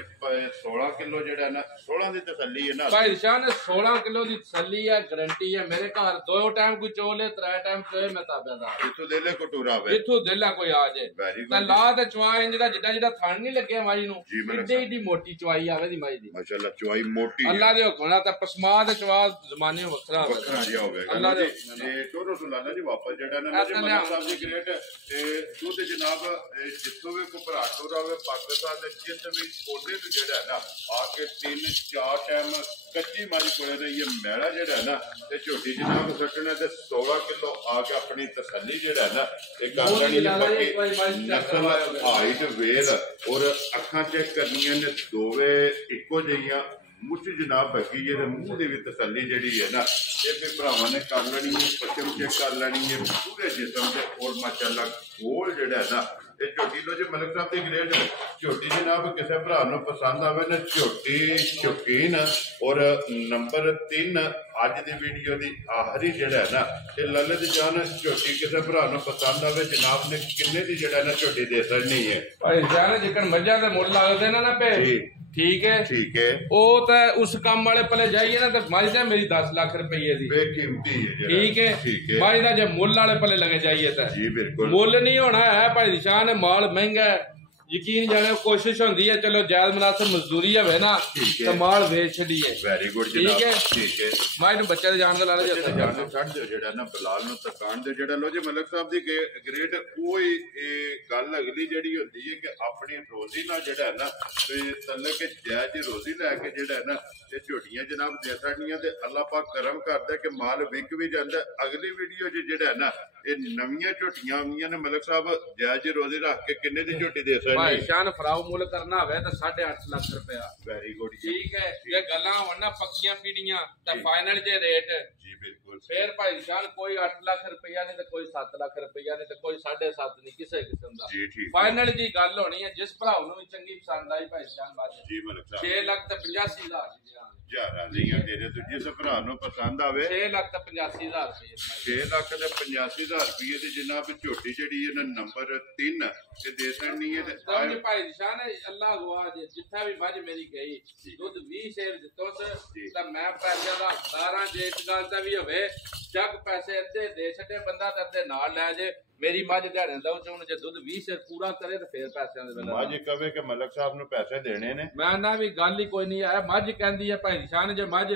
16 ਕਿਲੋ ਜਿਹੜਾ ਨਾ 16 ਦੀ ਤਸੱਲੀ ਹੈ ਨਾ ਭਾਈ ਨਿਸ਼ਾਨ 16 ਕਿਲੋ ਦੀ ਤਸੱਲੀ ਹੈ, ਗਰੰਟੀ ਹੈ। ਮੇਰੇ ਘਰ 2 ਟਾਈਮ ਕੋਈ ਚੋਲੇ 3 ਟਾਈਮ ਚੋਏ ਮੈਂ ਤਾਬੇਦਾਰ। ਇਥੋਂ ਦੇ ਲੈ ਕਟੋਰਾ ਵੇ ਜਿੱਥੋਂ ਦਿਲ ਆ ਕੋਈ ਆ ਜੇ ਤਾਂ ਲਾ ਤੇ ਚਵਾ ਇੰਜ ਦਾ ਜਿੱਡਾ ਥਣ ਨਹੀਂ ਲੱਗਿਆ ਮਾਈ ਨੂੰ ਏਡੀ ਮੋਟੀ ਚਵਾਈ ਆਵੇ ਦੀ ਮਾਈ ਦੀ ਮਾਸ਼ਾਅੱਲਾ। ਚਵਾਈ ਮੋਟੀ ਅੱਲਾ ਦੇ ਹੁਕਮ ਨਾਲ ਤਾਂ ਪਸਮਾ ਤੇ ਚਵਾ ਜ਼ਮਾਨੇ ਵੱਖਰਾ ਜਿਹਾ ਹੋਵੇਗਾ। ਅੱਲਾ ਦੇ ਤੇ ਦੋਨੋਂ ਸੁਲਾਲਾ ਜੀ ਵਾਪਸ ਜਿਹੜਾ ਨਾ ਮਲਕ ਸਾਹਿਬ ਦੀ ਗ੍ਰੇਟ ਤੇ ਦੁੱਧ ਜਨਾਬ ਜਿੱਥੋਂ ਵੀ ਕੋਈ ਭਰਾ ਟੋਰਾ ਹੋਵੇ ਪਾਕਿਸਤਾਨ ਦੇ ਜਿਸ ਵੀ ਕੋਨੇ ਤੋਂ ਜਿਹੜਾ ਹੈ ਨਾ ਆ ਕੇ 3 4 ਟਾਈਮ ਕੱਚੀ ਮੱਝ ਕੋਲੇ ਰਹੀ ਹੈ ਮੈਲਾ ਜਿਹੜਾ ਹੈ ਨਾ ਤੇ ਝੋਟੀ ਜਨਾਬ ਸੱਟਣਾ ਤੇ 16 ਕਿਲੋ ਆ ਕੇ ਆਪਣੀ ਤਸੱਲੀ ਜਿਹੜਾ ਹੈ ਨਾ ਇਹ ਕਰ ਲੈਣੀ ਹੈ। ਨਸਲ ਹਾਈਟ ਵੇਲ ਔਰ ਅੱਖਾਂ ਚੈੱਕ ਕਰਨੀਆਂ ਨੇ ਦੋਵੇਂ ਇੱਕੋ ਜਿਹੀਆਂ। ਮੁੱਠ ਜਨਾਬ ਬਕੀ ਜਿਹਦੇ ਮੂੰਹ ਦੀ ਵੀ ਤਸੱਲੀ ਜਿਹੜੀ ਹੈ ਨਾ ਇਹ ਵੀ ਭਰਾਵਾਂ ਨੇ ਕਰ ਲੈਣੀ ਹੈ। ਪੱਛਮ ਚੈੱਕ ਕਰ ਲੈਣੀ ਹੈ ਪੂਰੇ ਜਿਸਮ ਤੇ ਔਰ ਮਾਸ਼ਾਅੱਲਾ ਗੋਲ ਜਿਹੜਾ ਹੈ ਨਾ ਇਹ ਝੋਟੀ ਲੋ ਜੀ ਮਲਕ ਸਾਹਿਬ ਦੀ ਗ੍ਰੇਡ ਝੋਟੀ ਜਨਾਬ ਕਿਸੇ ਭਰਾ ਨੂੰ ਪਸੰਦ ਆਵੇ ਨਾ ਝੋਟੀ ਸ਼ੌਕੀਨ। ਔਰ ਨੰਬਰ 3 ਅੱਜ ਦੀ ਵੀਡੀਓ ਦੀ ਆਖਰੀ ਜਿਹੜਾ ਹੈ ਨਾ ਇਹ ਲਲਤ ਜਾਨ ਝੋਟੀ ਕਿਸੇ ਭਰਾ ਨੂੰ ਪਸੰਦ ਆਵੇ ਜਨਾਬ ਨੇ ਕਿੰਨੇ ਦੀ ਜਿਹੜਾ ਨਾ ਝੋਟੀ ਦੇ ਸਕਣੀ ਹੈ। ਭਾਈ ਜਾਨ ਜਿਕਣ ਮੱਝਾਂ ਦੇ ਮੁੱਲ ਲੱਗਦੇ ਨਾ ਭੇ ਠੀਕ ਹੈ, ਠੀਕ ਹੈ। ਉਹ ਤਾਂ ਉਸ ਕੰਮ ਵਾਲੇ ਪਲੇ ਜਾਈਏ ਨਾ ਤੇ ਮੱਝ ਦਾ ਮੇਰੀ 10 ਲੱਖ ਰੁਪਏ ਦੀ ਬੇਕੀਮਤੀ ਹੈ। ਠੀਕ ਹੈ, ਮੱਝ ਦਾ ਜੇ ਮੁੱਲ ਵਾਲੇ ਪਲੇ ਲਗੇ ਜਾਈਏ ਤਾਂ ਜੀ ਬਿਲਕੁਲ ਮੁੱਲ ਨਹੀਂ ਹੋਣਾ ਹੈ ਭਾਈ ਨਿਸ਼ਾਨ। ਮਾਲ ਮਹਿੰਗਾ ਹੈ, ਯਕੀਨ ਜਾਣੋ ਕੋਸ਼ਿਸ਼ ਹੁੰਦੀ ਹੈ ਚਲੋ ਜਾਇਜ਼ ਮੁਨਾਸਬ ਮਜ਼ਦੂਰੀ ਹੋਵੇ ਨਾ ਤਾਂ ਮਾਲ ਵੇਚ ਛੱਡੀਏ। ਵੈਰੀ ਗੁੱਡ ਠੀਕ ਹੈ, ਠੀਕ ਹੈ। ਮਾਈ ਨੂੰ ਬੱਚੇ ਦੇ ਜਾਣ ਦਾ ਲਾਣਾ ਜਾਂਦਾ ਜਾਣ ਛੱਡ ਦਿਓ ਜਿਹੜਾ ਨਾ ਬਲਾਲ ਨੂੰ ਤਕਾਣ ਦੇ ਜਿਹੜਾ ਲੋ ਜੀ ਮਲਕ ਸਾਹਿਬ ਦੀ ਗ੍ਰੇਟ ਕੋਈ ਇਹ ਗੱਲ ਅਗਲੀ ਜਿਹੜੀ ਹੁੰਦੀ ਹੈ ਕਿ ਆਪਣੀ ਰੋਜ਼ੀ ਨਾਲ ਜਿਹੜਾ ਨਾ ਤੇ ਤਲਕ ਕੇ ਜਾਇਜ਼ ਰੋਜ਼ੀ ਲੈ ਕੇ ਜਿਹੜਾ ਨਾ ਇਹ ਝੋਟੀਆਂ ਜਨਾਬ ਦੇ ਸਾਡੀਆਂ ਤੇ ਅੱਲਾਹ ਪਾਕ ਕਰਮ ਕਰਦਾ ਕਿ ਮਾਲ ਵਿਕ ਵੀ ਜਾਂਦਾ। ਅਗਲੀ ਵੀਡੀਓ 'ਚ ਜਿਹੜਾ ਨਾ ਇਹ ਨਵੀਆਂ ਝੋਟੀਆਂ ਆਉਂਦੀਆਂ ਨੇ ਮਲਕ ਸਾਹਿਬ ਜਾਇਜ਼ ਰੋਜ਼ੀ ਰੱਖ ਕੇ ਕਿੰਨੇ ਦੀ ਝੋਟੀ ਦੇ ਸਕਦੇ ਭਾਈ ਸ਼ਾਨ ਫਰਾਉ ਮੁੱਲ ਕਰਨਾ ਹੋਵੇ ਤਾਂ 8.5 ਲੱਖ ਰੁਪਇਆ। ਵੈਰੀ ਗੁੱਡ ਠੀਕ ਹੈ, ਜੇ ਗੱਲਾਂ ਹੋਣ ਨਾ ਪੱਕੀਆਂ ਪੀੜੀਆਂ ਤਾਂ ਫਾਈਨਲ ਜੇ ਰੇਟ ਜੀ ਬਿਲਕੁਲ ਫੇਰ ਭਾਈ ਸ਼ਾਨ ਕੋਈ 8 ਲੱਖ ਰੁਪਇਆ ਨਹੀਂ ਤੇ ਕੋਈ 7 ਲੱਖ ਰੁਪਇਆ ਨਹੀਂ ਤੇ ਕੋਈ 7.5 ਨਹੀਂ ਕਿਸੇ ਕਿਸਮ ਦਾ ਜੀ ਠੀਕ ਫਾਈਨਲ ਜੀ ਗੱਲ ਹੋਣੀ ਹੈ। ਜਿਸ ਭਰਾ ਨੂੰ ਵੀ ਚੰਗੀ ਪਸੰਦ ਆਈ ਭਾਈ ਸ਼ਾਨ ਬਾਤ ਜੀ ਮਲਕ ਸਾਹਿਬ 6 ਲੱਖ ਤੇ 85,000 ਜਾਰਾ ਲਈਆਂ ਤੇਰੇ ਤੋਂ ਜਿਸ ਭਰਾ ਨੂੰ ਪਸੰਦ ਆਵੇ 6 ਲੱਖ ਤੇ 85,000 ਰੁਪਏ 6 ਲੱਖ ਤੇ 85,000 ਰੁਪਏ ਤੇ ਜਨਾਬ ਝੋਟੀ ਜਿਹੜੀ ਇਹਨਾਂ ਨੰਬਰ 3 ਤੇ ਦੇ ਦੇਣੀ ਹੈ ਤੇ ਤਾਂ ਜੀ ਭਾਈ ਸ਼ਾਨ ਅੱਲਾਹ ਗਵਾਹ ਜੇ ਜਿੱਥਾ ਵੀ ਮੱਝ ਮੇਰੀ ਗਈ ਦੁੱਧ 20 ਸ਼ੇਰ ਦਿੱਤੋ ਤਾਂ ਮੈਂ ਪੈਸਿਆਂ ਦਾ ਹੱਕਦਾਰਾਂ ਜੇ ਇਸ ਗੱਲ ਦਾ ਵੀ ਹੋਵੇ ਜੱਗ ਪੈਸੇ ਅੱਧੇ ਦੇ ਛੱਡੇ ਬੰਦਾ ਤੇ ਅੱਧੇ ਨਾਲ ਲੈ ਜੇ ਮੇਰੀ ਮੱਝ ਦਿਹਾੜੇ ਦਾ ਉਹਨੂੰ ਜੇ ਦੁੱਧ 20 ਸ਼ੇਰ ਪੂਰਾ ਕਰੇ ਤੇ ਫੇਰ ਪੈਸਿਆਂ ਦੇ ਵੇਲੇ ਮੱਝ ਕਵੇ ਕਿ ਮਲਕ ਸਾਹਿਬ ਨੂੰ ਪੈਸੇ ਦੇਣੇ ਨੇ ਮੈਂ ਨਾ ਵੀ ਗੱਲ ਹੀ ਕੋਈ ਨਹੀਂ ਆ ਮੱਝ ਕਹਿੰਦੀ ਹੈ ਭਾਈ ਸ਼ਾਨ ਜੇ ਮੱਝ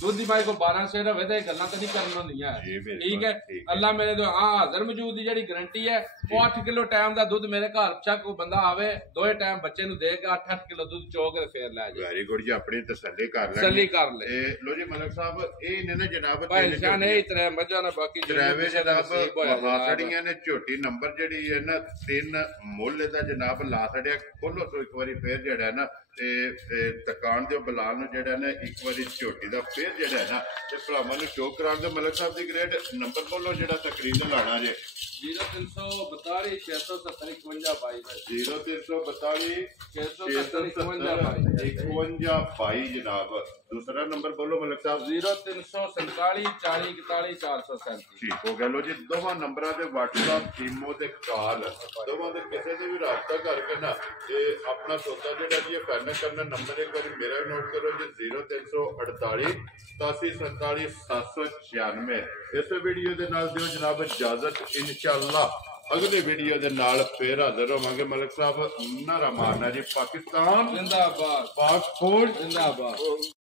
ਦੁੱਧ ਦੀ ਭਾਈ ਕੋ 12 ਸ਼ੇਰ ਹੋਵੇ ਤਾਂ ਇਹ ਗੱਲਾਂ ਤਾਂ ਨਹੀਂ ਕਰਨ ਹੁੰਦੀਆਂ ਠੀਕ ਹੈ। ਅੱਲਾ ਮੇਰੇ ਤੋਂ ਹਾਜ਼ਰ ਮੌਜੂਦ ਦੀ ਜਿਹੜੀ ਗਰੰਟੀ ਹੈ ਉਹ 8 ਕਿਲੋ ਟਾਈਮ ਦਾ ਦੁੱਧ ਮੇਰੇ ਘਰ ਚੱਕ ਕੋਈ ਬੰਦਾ ਆਵੇ ਦੋਏ ਟਾਈਮ ਬੱਚੇ ਨੂੰ ਦੇਗਾ 8-8 ਕਿਲੋ ਦੁੱਧ ਚੋਕ ਤੇ ਫੇਰ ਲੈ ਜਾਏ। ਵੈਰੀ ਗੁੱਡ ਜੀ ਆਪਣੀ ਤਸੱਲੀ ਕਰ ਲੈ ਤਸੱਲੀ ਕਰ ਲੈ। ਲੋ ਜੀ ਮਲਕ ਸਾਹਿਬ ਇਹ ਨੇ ਨਾ ਜਨਾਬ ਭਾਈ ਸ਼ਾਨ ਇਹ ਤਰ੍ਹਾਂ ਮੱਝਾਂ ਨਾ ਬਾਕੀ ਡਰਾਈਵੇ ਜਨਾਬ ਹਾਸੜੀਆਂ ਨੇ ਝੋਟੀ ਨੰਬਰ ਜਿਹੜੀ ਹੈ ਨਾ 3 ਮੁੱਲ ਦਾ ਜਨਾਬ ਲਾ ਛੜਿਆ ਖੋਲੋ ਤੋਂ ਇੱਕ ਵਾਰੀ ਫੇਰ ਜਿਹੜਾ ਨਾ ਤੇ ਦੁਕਾਨ ਦੇ ਬਲਾਲ ਨੂੰ ਜਿਹੜਾ ਨਾ ਇੱਕ ਵਾਰੀ ਝੋਟੀ ਦਾ ਫੇਰ ਜਿਹੜਾ ਨਾ ਤੇ ਭਰਾਵਾਂ ਨੂੰ ਸ਼ੋਅ ਕਰਾਉਣ ਦੇ ਮਲਕ ਸਾਹਿਬ ਦੀ ਗ੍ਰੇਡ ਨੰਬਰ ਬੋਲੋ ਜਿਹੜਾ ਤਕਰੀਰ ਲਾਣਾ ਜੇ 0342 670 5122 0342 670 5122 ਜਨਾਬ दूसरा नंबर बोलो मलिक साहब 0347 40 41 437 ठीक हो गया लो जी दोवां नंबरां ते WhatsApp ईमो ते कॉल दोवां दे किसे से भी राबता करके ना ते अपना सौदा जेड़ा जी फाइनल करना नंबर एक बार मेरा भी नोट करो जी 0348 87 47 796 इस वीडियो दे नाल दियो जनाब इजाजत इंशाअल्लाह अगले वीडियो दे नाल फिर हाजिर होवांगे मलिक साहब नारा मारना जी पाकिस्तान जिंदाबाद पाक फौज जिंदाबाद।